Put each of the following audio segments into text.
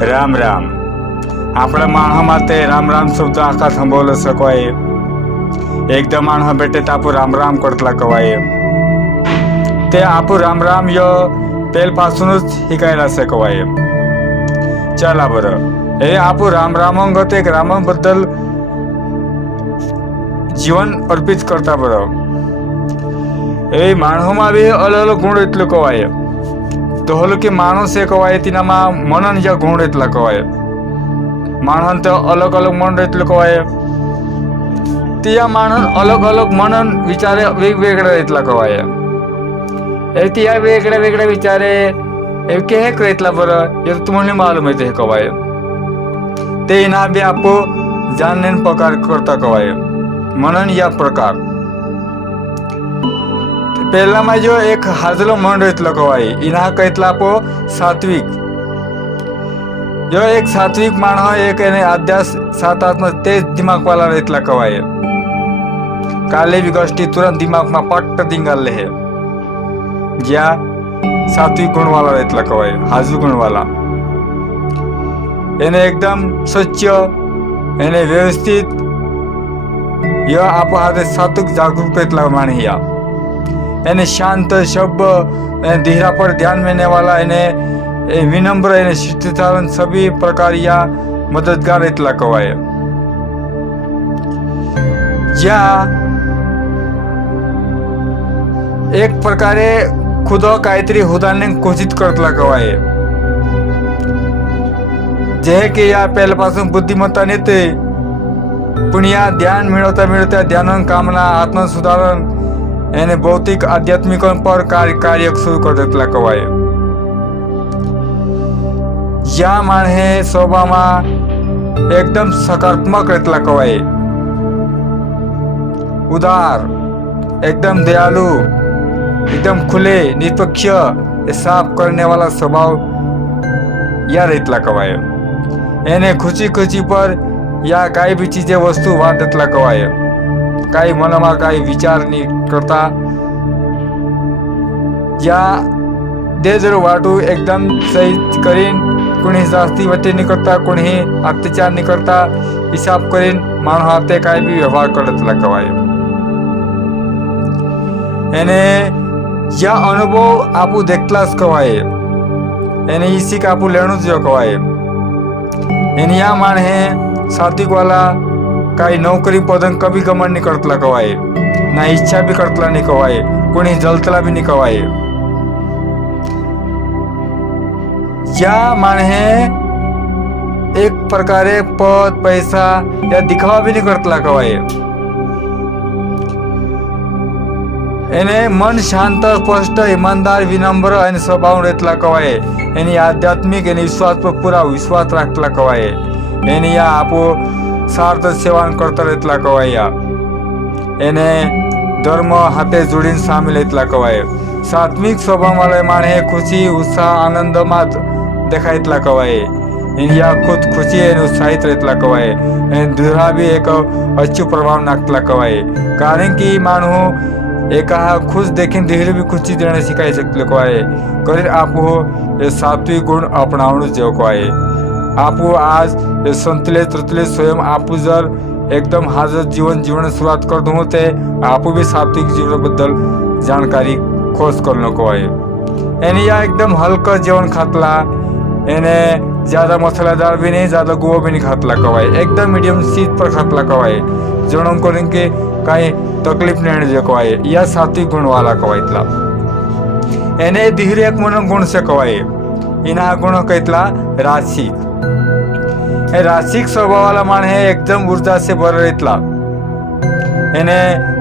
राम राम. आपल्या माणसामध्ये राम राम शब्द आका थांबवलं सकवाय. एकदा माणसा भेटे तर आपण राम राम करतला कवाय. ते आपण राम राम य पहिल्यापासूनच शिकायला सकवाय. चला बरं, हे आपण राम रामांगत एक रामाबद्दल जीवन अर्पित करता बरं. हे माणसोमा बी अलग अलग गुण येतलं कवाय. तो हलो की माणूस एक कवाय तिनामा मनन या गुण येतला कवाय. माणन तर अलग अलग मन येतलं कवाय. तिया माणन अलग अलग मनन विचारे वेगवेगळे येतला कवाय. तिया वेगळे वेगळे विचारे के हे येतला बरं, हे तुम्हाला मालूम आहे. कवाय ते इना बी आपो जानने प्रकार करता कवाय. मनन या प्रकार पहिला माझो एक हाजलो मन येतलं कवाय. इना कहतला आपो सात्विक. जो एक सात्विक माणस एक अध्यास सात आत्मा तेज दिमाग वाला येतला कवाय. काले भी गोष्टी तुरंत दिमाग में पट्ट दिंगाले है. ज्या सात्विक गुण वाला येतला कवाय, हाजू गुण वाला. એને એકદમ સ્વચ્છ એને વ્યવસ્થિત ય આપો હાથે સાત્વિક જાગૃત એટલા માણિયા. એને શાંત શબ્દ એને ધીરા પર ધ્યાન મેને વાला એને विनम्र એને शिष्टाचार सभी प्रकार या मददगार એટલા કવાય. જ્યાં एक प्रकारे खुद काहीतरी होदाने कोशिश करतला कवाय. जे की या पहिल्यापासून बुद्धिमत्ता नेते पण या ध्यान मिळवता मिळवता ध्यान कामना आत्म सुधारण એને ભૌતિક આધ્યાત્મિક પર કાર્ય શરૂ કરી દેતલા કવાય. જ્યાં માણસે સ્વભાવમાં એકદમ સકારાત્મક રહેતલા કવાય. ઉદાર, एकदम दयालु, एकदम खुले निष्पक्ष साफ करने वाला स्वभाव या રહેતલા કવાય. એને खुशी खुशी पर या काही बी चीजे वस्तू वाटतला कवाय. काही मनामा काही विचार नहीं करता या दे जर वाटू एकदम सही करीन. कोणी जास्ती वटे नहीं करता, कोणी अत्याचार नहीं करता. हिसाब करीन माणूस हाथे काही बी व्यवहार करतला कवाय. એને या अनुभव आपू देखतलाच कवाय. એને ई सीख आपू लेणू जो कवाय. એને या माणे सात्विक वाला काही नौकरी पदन कभी गमन नहीं करतला कवाय. ना इच्छा भी करतला नहीं कवाय. कोणी जलतला भी नहीं कवाय. या माणे एक प्रकारे पद पैसा या दिखावा भी नहीं करतला कवाय. એને મન શાંત સ્પષ્ટ ઈમાનદાર વિનમ્ર અને સ્વભાવ રહેતલા કવાય. એની આધ્યાત્મિક એની વિશ્વાસ પર પૂરા વિશ્વાસ રાખતલા કવાય. એની આ આપો સાર્થ સેવાન કરતા રહેતલા કવાય. એને ધર્મ હાથે જોડીને સામેલ રહેતલા કવાય. સાત્વિક સ્વભાવ વાળા માણસે ખુશી ઉત્સાહ આનંદમાં દેખાયતલા કવાય. એની આ ખુદ ખુશી એને ઉત્સાહિત રહેતલા કવાય. એને દુરા બી એક અચ્છું પ્રભાવ નાખતલા કવાય. કારણ કે માણસ एका खुश देखीन धीरे भी खुशी देने सिखाई सकते कवाय. कर आपो ये सात्विक गुण अपनावणं जो कवाय. आपू आज ये संतुलित त्रुतुलित स्वयं आपू जर एकदम हाजर जीवन जीवन सुरुवात कर दूँ ते आपू भी सात्विक जीवन बद्दल जानकारी खोज करनो कवाय. एने या एकदम हल्का जीवन खातला. एने ज्यादा मसालेदार भी नहीं, ज्यादा गुवा भी नहीं खातला कवाय. एकदम मीडियम सीध पर खातला कवाय. जणों करें के काही तकलीफ नहीं जो कवाय. या सात्विक गुण वाला कवायतला. एने धीरे एक मन गुण से कवाय. इना गुण कहतला राशिक. हे राशिक स्वभाव वाला माणे एकदम ऊर्जा से भर रहतला. एने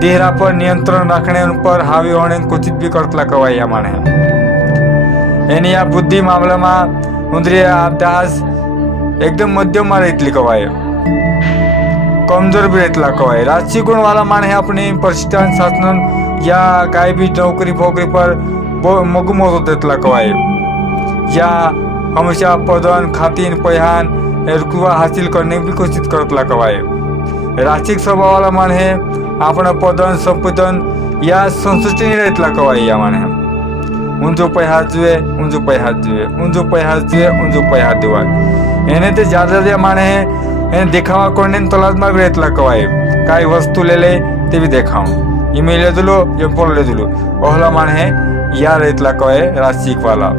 धीरा पर नियंत्रण रखने पर हावी होने कुछ भी करतला कवाय. या माणे एनी या बुद्धि मामला में उंदरिया अभ्यास एकदम मध्यम में रहतली कवाय. कमजोर भी रहतला कवाय. राजसी गुण वाला माणे अपनी प्रशिक्षण शासन या काही भी नौकरी फोकरी पर मगुम होत देतला कवाय. या हमेशा पदन खातीन पैहान रुकवा हासिल करने की कोशिश करतला कवाय. राजसिक स्वभाव वाला माणे आपण पदन संपदन या संतुष्टी नहीं रहतला कवाय. या माणे ઊંધું પೈ હાથ જોઈએ, ઊંધું પೈ હાથ જોઈએ, ઊંધું પೈ હાથ જોઈએ, ઊંધું પೈ હાથ દેવાય. એને તે જાદા માણે એને દેખાવા કોને તલાદમાં બી એટલા કવાય. કાંઈ વસ્તુ લે તેવી દેખાવું એમ લેધુલો એમ પોલો લેધુલો ઓહલા માણે યાર એટલા કવાય રાશિક વાલા.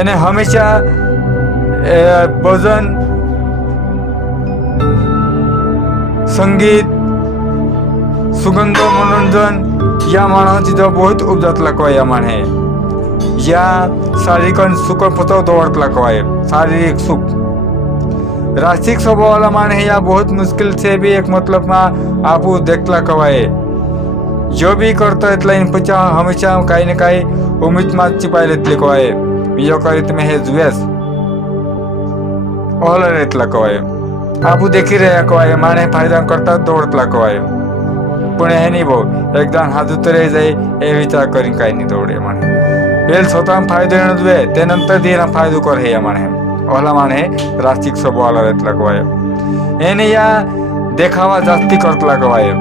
એને હંમેશા ભજન संगीत सुगंध मनोरंजन या मानवाची जो बहुत उपजातला कवाय या माने या शारीरिक सुख पचव दौड़तला कवाय शारीरिक सुख. राशिक स्वभाव वाला माने या बहुत मुश्किल से भी एक मतलब में आपू देखला कवाय. जो भी करता इतला इन पचा हमेशा काही न काही उम्मीद मात छिपाय लेतले कवाय. बीजो करी तुम्हें हे जुएस ओहला रेतला कवाय. आपू देखी રહ્યા કવાય માણે ફાયદા કરતા દોડતલા કવાય. પણ એ નહીં બહુ એકદમ હાથ ઉતરે જાય એ વિચાર કરીને કાંઈ નહીં દોડે માણે. પેલ સ્વતઃ ફાયદો એનો જ વે તે નંતરથી એના ફાયદો કરે એ માણે ઓહલા માણે રાષ્ટ્રિક સ્વભાવ રહેતલા કવાય. એને યા દેખાવા જાસ્તી કરતલા કવાય.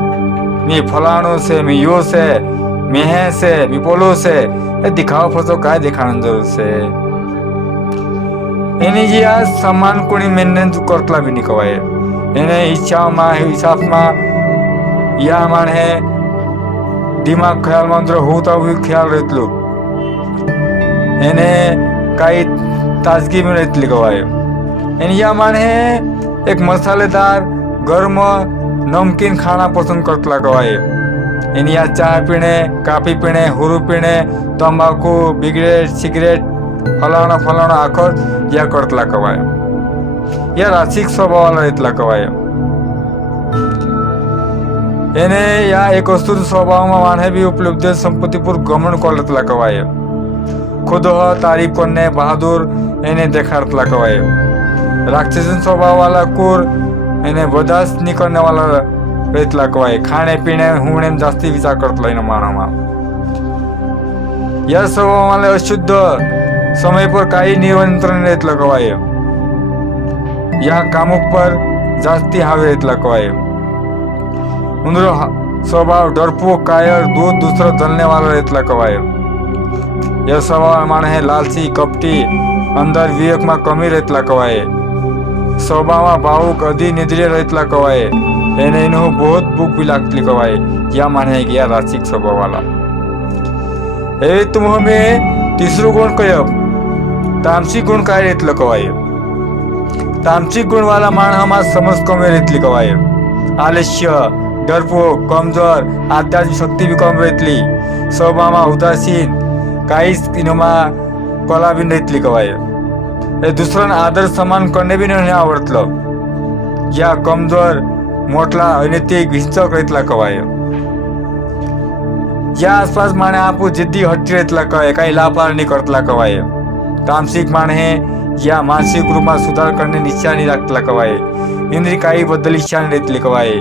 મી ફલાણું છે, મી યો છે, મી હે છે, મી પોલો છે, એ દેખાવા ફસો કાંઈ દેખાવાની જરૂર છે. એની જે આ સમાન કોની મેન્ટેન કરતલા બી નહીં કવાય. એને ઈચ્છામાં હિસાબમાં યા માણે દિમાગ ખ્યાલમાં અંદર હોતા હોય ખ્યાલ રહેતલું એને કાંઈ તાજગી में રહેતલી કવાય. એની યા માણે એક મસાલેદાર ગરમ નમકીન ખાના પસંદ કરતલા કવાય. એની આ ચા પીણે, કાફી પીણે, હુરુ પીણે, तंबाकू, बिगरेट, सिगरेट फलाना फलाना आखर या करतला कवाय. या राशिक स्वभावाला इतला कवाय. એને યા એક વસ્તુ સ્વભાવમાં માણે બી ઉપલબ્ધ સંપત્તિપુર ગમન કરતલા કવાય. ખુદ તારીફ કરને બહાદુર એને દેખાડતલા કવાય. રાક્ષસન સ્વભાવ વાલા કુર એને બદાસ ની કરને વાલા રહેતલા કવાય. ખાણે પીણે હુણે જાસ્તી વિચાર કરતલા એના માણામાં. યા સ્વભાવ વાલે અશુદ્ધ समय पर काही नियंत्रण રહેતલા કવાય. યા કામ ઉપર જાસ્તી હાવે રહેતલા કવાય. उनरो स्वभाव डरपोक कायर दूध दूसरा जलने वाला रहतला कवाय. यह स्वभाव माने है लालची कपटी अंदर विवेक में कमी रहतला कवाय. स्वभाव भावुक अधी निद्रिय रहतला कवाय. એને એનું बहुत भूख भी लागतली कवाय. या माने गया राशिक स्वभाव वाला. ए तुम हमें तीसरो गुण कयब तामसिक गुण काय रहतला कवाय. तामसिक गुण वाला माणसाમાં समज कमी रहतली कवाय. आलस्य, डरपोक, कमजोर, आध्यात्मिक शक्ति भी कम रहतली. स्वभावમાં ઉદાસીન काहीच इनोમાં कला भी रहतली कवाय. એ दुसऱ्यानं आदर सन्मान करणे भी नाही आवडतलं. या कमजोर मोठला अनैतिक हिंसक रहतला कवाय. या आसपास माणे आपू जिद्दी हट्टी रहतला कवाय. काही लापार नहीं करतला कवाय. तामसिक माणे या मानसिक रूपમાં सुधार करणे इच्छा नहीं રાખતલા कवाय. इंद्रिय काही बद्दल इच्छा नहीं रहतली कवाय.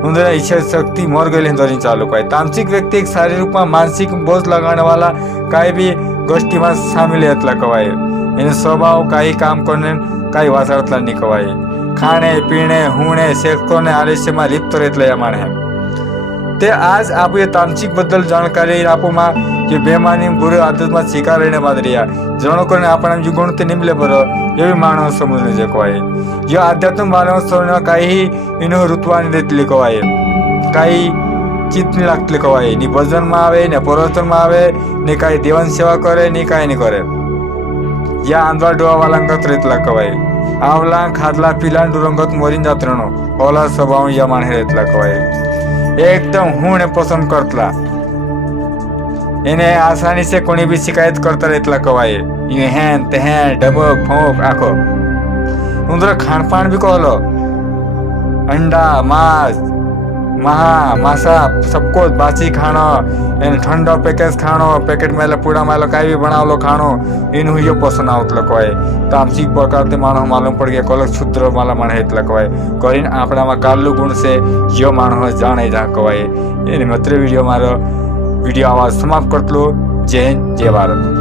उनकी इच्छा शक्ति मर गई धोनी चालू कवाय. तामसिक व्यक्ति एक शारीरिक रूप में मानसिक बोझ लगाने वाला काही भी गोष्टी में शामिल रहतला कवाय. इन स्वभाव काही काम करने काही वाचाड़तला नहीं कवाय. खाने पीने हुणे सेक्सो ने आलस्य में लिप्त रहतला या माणे ते आज आप ये तामसिक बद्दल जानकारी आपो में जे बेमानी बुरे आदत में शिकार रहने बाद रिया जणो करने आपण जो गुण ते निमले बरो ये भी मानव समझने जे कवाय. जो आध्यात्म मानव समझने काही इनो ऋतुवानी रहतली कवाय. काही चित्त लागतली कवाय. नि भजन में आवे ने प्रवचन में आवे ने काही देवानी सेवा करे ने काही नहीं करे. या आंधळा डोळा वालांगत रहतला कवाय. आवला खादला पीला डुरंगत मोरीन जात्रणो ओला स्वभाव या माणे रहतला कवाय. एकदम हुणे पसंद करतला. इन्हें आसानी से कोई भी शिकायत करता रहतला कवाय. ये हैं ते हैं डबक फोक आखो उनका खान पान भी कहलो अंडा मांस महा मासा सबको बासी खानो इन ठंडो पैकेज खानो पैकेट में पूरा मालो काई भी बनावलो खानो इन यो पसंद आवतलो कवाय. तामसिक प्रकार ते मानो मालूम पड़ गया कलक क्षुद्र माला माने हेतला कवाय. करीन आपणाમાં કાલું ગુણ છે જો માણસ જાણે જા કવાય. એને મિત્ર વિડિયો મારો વિડિયો આવાજ સમાપ્ત કરતલો. જય હિન્દ જય ભારત.